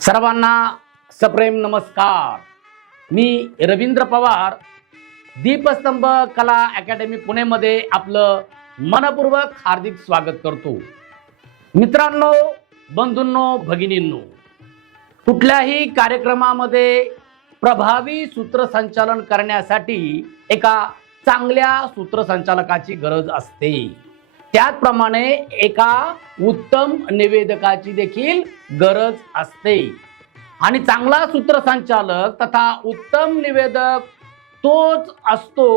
सर्वांना सप्रेम नमस्कार। मी रवींद्र पवार, दीपस्तंभ कला अकॅडमी पुणेमध्ये आपलं मनपूर्वक हार्दिक स्वागत करतो। मित्रांनो, बंधूंनो, भगिनींनो, कुठल्याही कार्यक्रमामध्ये प्रभावी सूत्रसंचालन करण्यासाठी एका चांगल्या सूत्रसंचालकाची गरज असते। त्याचप्रमाणे एका उत्तम निवेदकाची देखील गरज असते आणि चांगला सूत्रसंचालक तथा उत्तम निवेदक तोच असतो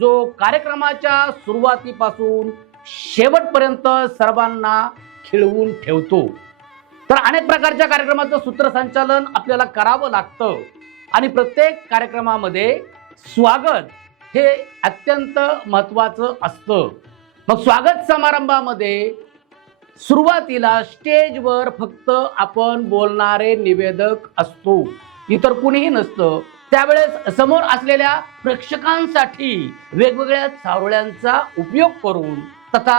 जो कार्यक्रमाच्या सुरुवातीपासून शेवटपर्यंत सर्वांना खिळवून ठेवतो। तर अनेक प्रकारच्या कार्यक्रमाचं सूत्रसंचालन आपल्याला करावं लागतं आणि प्रत्येक कार्यक्रमामध्ये स्वागत हे अत्यंत महत्त्वाचं असतं। मग स्वागत समारंभामध्ये सुरुवातीला स्टेजवर फक्त आपण बोलणारे निवेदक असतो, इतर कुणीही नसतं। त्यावेळेस समोर असलेल्या प्रेक्षकांसाठी वेगवेगळ्या चारोळ्यांचा उपयोग करून तथा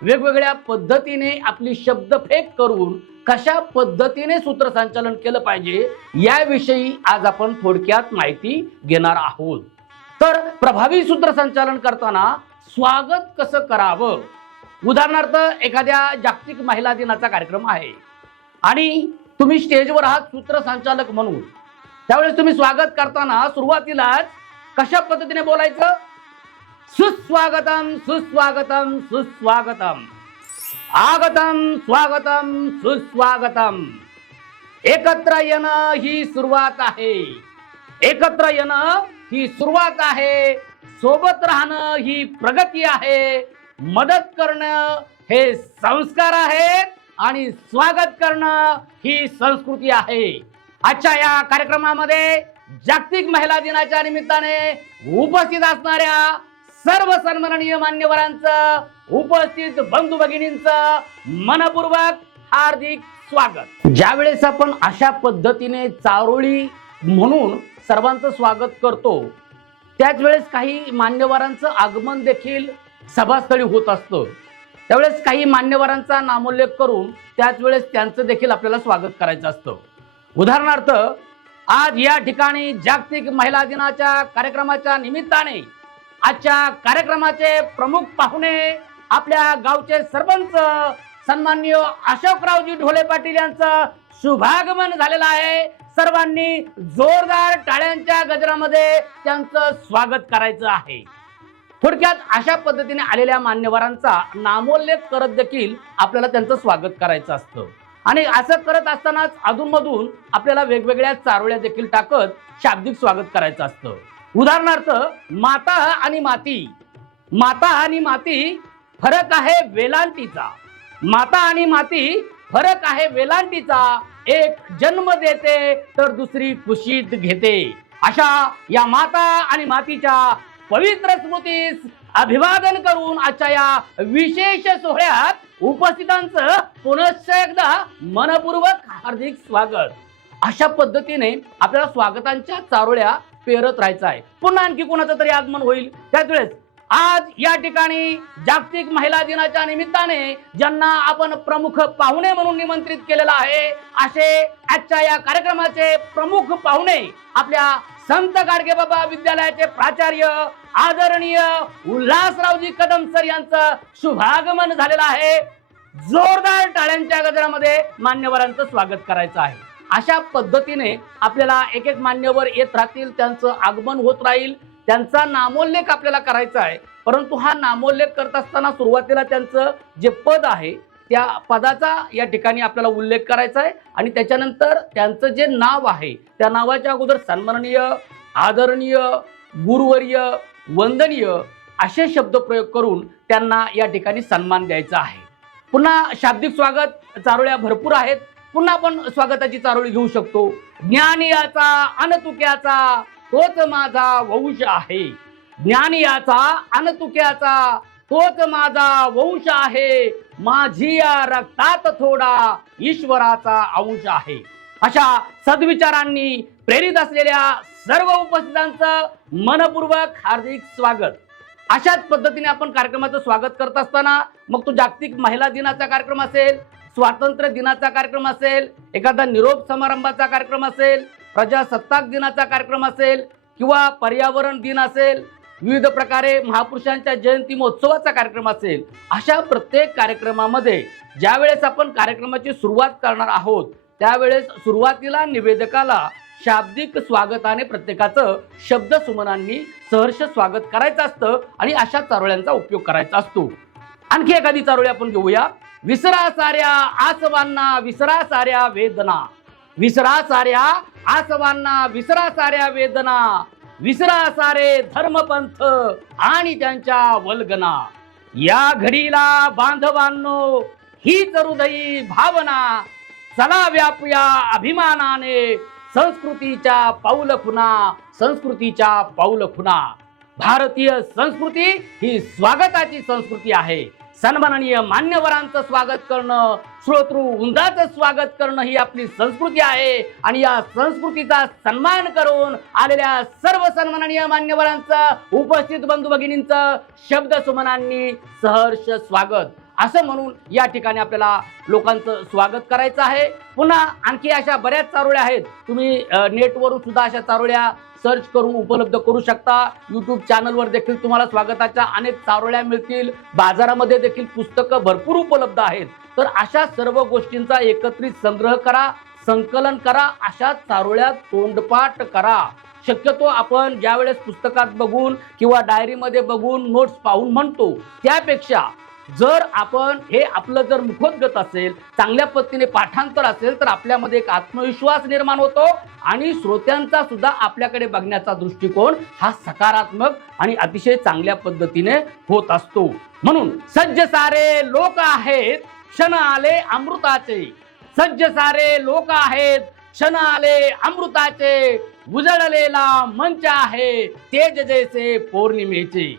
वेगवेगळ्या पद्धतीने आपली शब्दफेक करून कशा पद्धतीने सूत्रसंचालन केलं पाहिजे याविषयी आज आपण थोडक्यात माहिती घेणार आहोत। तर प्रभावी सूत्रसंचालन करताना स्वागत कसं करावं, उदाहरणार्थ एखाद्या जागतिक महिला दिनाचा कार्यक्रम आहे आणि तुम्ही स्टेजवर आहात सूत्रसंचालक म्हणून, त्यावेळेस तुम्ही स्वागत करताना सुरुवातीलाच कशा पद्धतीने बोलायचं? सुस्वागतम सुस्वागतम सुस्वागतम, आगतम स्वागतम सुस्वागतम। एकत्र येणं ही सुरुवात आहे, एकत्र येणं ही सुरुवात आहे, सोबत राहणं ही प्रगती आहे, मदत करणं हे संस्कार आहेत आणि स्वागत करणं ही संस्कृती आहे। आजच्या या कार्यक्रमामध्ये जागतिक महिला दिनाच्या निमित्ताने उपस्थित असणाऱ्या सर्व सन्माननीय मान्यवरांचं, उपस्थित बंधू भगिनींचं मनपूर्वक हार्दिक स्वागत। ज्यावेळेस आपण अशा पद्धतीने चारोळी म्हणून सर्वांचं स्वागत करतो, त्याच वेळेस काही मान्यवरांचं आगमन देखील सभास्थळी होत असतं। त्यावेळेस काही मान्यवरांचा नामोल्लेख करून त्याच वेळेस त्यांचं देखील आपल्याला स्वागत करायचं असतं। उदाहरणार्थ, आज या ठिकाणी जागतिक महिला दिनाच्या कार्यक्रमाच्या निमित्ताने आजच्या कार्यक्रमाचे प्रमुख पाहुणे आपल्या गावचे सरपंच सन्माननीय अशोकरावजी ढोले पाटील यांचं शुभागमन झालेलं आहे। सर्वांनी जोरदार टाळ्यांच्या गजरामध्ये त्यांचं स्वागत करायचं आहे। थोडक्यात अशा पद्धतीने आलेल्या मान्यवरांचा नामोल्लेख करत देखील आपल्याला त्यांचं स्वागत करायचं असतं आणि असं करत असतानाच अधूनमधून आपल्याला वेगवेगळ्या चारोळ्या देखील टाकत शाब्दिक स्वागत करायचं असतं। उदाहरणार्थ, माता आणि माती, माता आणि माती फरक आहे वेलांटीचा, माता आणि माती फरक आहे वेलांटीचा, एक जन्म देते तर दुसरी कुशीत घेते। अशा या माता आणि मातीच्या पवित्र स्मृतीस अभिवादन करून आजच्या या विशेष सोहळ्यात उपस्थितांचं पुनश्च एकदा मनपूर्वक हार्दिक स्वागत। अशा पद्धतीने आपल्याला स्वागतांच्या चारोळ्या पेरत राहायचं आहे। पुन्हा आणखी कोणाचं तरी आगमन होईल, त्याच वेळेस आज या ठिकाणी जागतिक महिला दिनाच्या निमित्ताने ज्यांना आपण प्रमुख पाहुणे म्हणून निमंत्रित केलेलं आहे, असे आजच्या या कार्यक्रमाचे प्रमुख पाहुणे आपल्या संत गाडगेबाबा विद्यालयाचे प्राचार्य आदरणीय उल्हासरावजी कदम सर यांचं शुभागमन झालेलं आहे। जोरदार टाळ्यांच्या गजरामध्ये मान्यवरांचं स्वागत करायचं आहे। अशा पद्धतीने आपल्याला एक एक मान्यवर येत राहतील, त्यांचं आगमन होत राहील, त्यांचा नामोल्लेख आपल्याला करायचा आहे। परंतु हा नामोल्लेख करत असताना सुरुवातीला त्यांचं जे पद आहे त्या पदाचा या ठिकाणी आपल्याला उल्लेख करायचा आहे आणि त्याच्यानंतर त्यांचं जे नाव आहे त्या नावाच्या अगोदर सन्माननीय, आदरणीय, गुरुवर्य, वंदनीय असे शब्द प्रयोग करून त्यांना या ठिकाणी सन्मान द्यायचा आहे। पुन्हा शाब्दिक स्वागत चारोळ्या भरपूर आहेत, पुन्हा आपण स्वागताची चारोळी घेऊ शकतो। ज्ञानियाचा अनतुक्याचा तोच माझा वंश आहे, ज्ञानियाचा अनतुक्याचा तोच माझा वंश आहे, माझी या रक्तात थोडा ईश्वराचा अंश आहे। अशा सद्विचारांनी प्रेरित असलेल्या सर्व उपस्थितांचं मनपूर्वक हार्दिक स्वागत। अशाच पद्धतीने आपण कार्यक्रमाचं स्वागत करत असताना मग तो जागतिक महिला दिनाचा कार्यक्रम असेल, स्वातंत्र्य दिनाचा कार्यक्रम असेल, एखादा निरोप समारंभाचा कार्यक्रम असेल, प्रजासत्ताक दिनाचा कार्यक्रम असेल किंवा पर्यावरण दिन असेल, विविध प्रकारे महापुरुषांच्या जयंती महोत्सवाचा कार्यक्रम असेल, अशा प्रत्येक कार्यक्रमामध्ये ज्यावेळेस आपण कार्यक्रमाची सुरुवात करणार आहोत त्यावेळेस सुरुवातीला निवेदकाला शाब्दिक स्वागताने प्रत्येकाचं शब्द सुमनांनी सहर्ष स्वागत करायचं असतं आणि अशा चारोळ्यांचा उपयोग करायचा असतो. आणखी एखादी चारोळी आपण घेऊया. विसरा साऱ्या आसवांना, विसरा साऱ्या वेदना, विसरा साऱ्या आसवांना, विसरा साऱ्या वेदना, विसरा सारे धर्मपंथ आणि त्यांच्या वल्गना. या घडीला बांधवांनो हीच हृदयी भावना, चला व्यापूया अभिमानाने संस्कृतीच्या पाऊल खुना, संस्कृतीच्या पाऊल खुना. भारतीय संस्कृती ही स्वागताची संस्कृती आहे. सन्माननीय मान्यवरांचं स्वागत करणं, श्रोतृ वृंदाचं स्वागत करणं ही आपली संस्कृती आहे आणि या संस्कृतीचा सन्मान करून आलेल्या सर्व सन्माननीय मान्यवरांचं, उपस्थित बंधू भगिनींचं शब्द सुमनांनी सहर्ष स्वागत असं म्हणून या ठिकाणी आपल्याला लोकांचं स्वागत करायचं आहे. पुन्हा आणखी अशा बऱ्याच चारोळ्या आहेत. तुम्ही नेटवरून सुद्धा अशा चारोळ्या सर्च करून उपलब्ध करू शकता. यूट्यूब चॅनलवर देखील तुम्हाला स्वागताच्या अनेक चारोळ्या मिळतील. बाजारामध्ये देखील पुस्तकं भरपूर उपलब्ध आहेत. तर अशा सर्व गोष्टींचा एकत्रित संग्रह करा, संकलन करा, अशा चारोळ्या तोंडपाठ करा. शक्यतो आपण ज्यावेळेस पुस्तकात बघून किंवा डायरीमध्ये बघून नोट्स पाहून म्हणतो त्यापेक्षा जर आपण हे आपलं जर मुखोद्गत असेल, चांगल्या पद्धतीने पाठांतर असेल तर आपल्यामध्ये एक आत्मविश्वास निर्माण होतो आणि श्रोत्यांचा सुद्धा आपल्याकडे बघण्याचा दृष्टिकोन हा सकारात्मक आणि अतिशय चांगल्या पद्धतीने होत असतो. म्हणून सज्ज सारे लोक आहेत, क्षण आले अमृताचे, सज्ज सारे लोक आहेत, क्षण आले अमृताचे, उजळलेला मंच आहे तेज जैसे पौर्णिमेचे.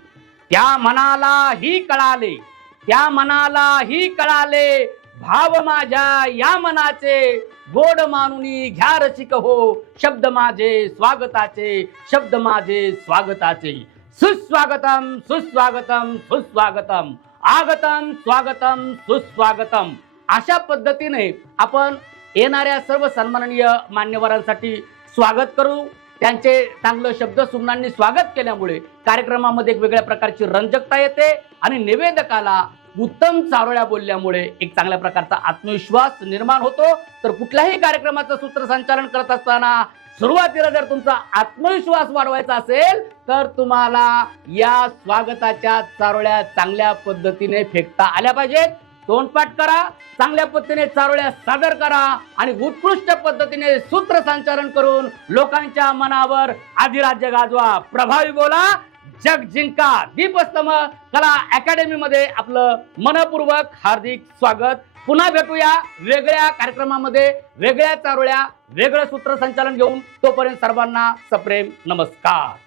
त्या मनाला ही कळाले, त्या मनाला ही कळाले, भाव माझ्या या मनाचे, गोड मानुनी घ्या रसिक हो, शब्द माझे स्वागताचे, शब्द माझे स्वागताचे. सुस्वागतम सुस्वागतम सुस्वागतम, आगतम स्वागतम सुस्वागतम. अशा पद्धतीने आपण येणाऱ्या सर्व सन्माननीय मान्यवरांसाठी स्वागत करू. त्यांचे चांगलं शब्द सुमनांनी स्वागत केल्यामुळे कार्यक्रमामध्ये एक वेगळ्या प्रकारची रंजकता येते आणि निवेदकाला उत्तम चारोळ्या बोलल्यामुळे एक चांगल्या प्रकारचा आत्मविश्वास निर्माण होतो. तर कुठल्याही कार्यक्रमाचं सूत्रसंचालन करत असताना सुरुवातीला जर तुमचा आत्मविश्वास वाढवायचा असेल तर तुम्हाला या स्वागताच्या चारोळ्या चांगल्या पद्धतीने फेकता आल्या पाहिजेत. तोंडपाठ करा, चांगल्या पद्धतीने चारोळ्या सादर करा आणि उत्कृष्ट पद्धतीने सूत्रसंचालन करून लोकांच्या मनावर अधिराज्य गाजवा. प्रभावी बोला, जग जिंका. दीपस्तंभ कला अकॅडमी मध्ये आपलं मनपूर्वक हार्दिक स्वागत. पुन्हा भेटूया वेगळ्या कार्यक्रमामध्ये, वेगळ्या चारोळ्या, वेगळं सूत्रसंचालन घेऊन. तोपर्यंत सर्वांना सप्रेम नमस्कार.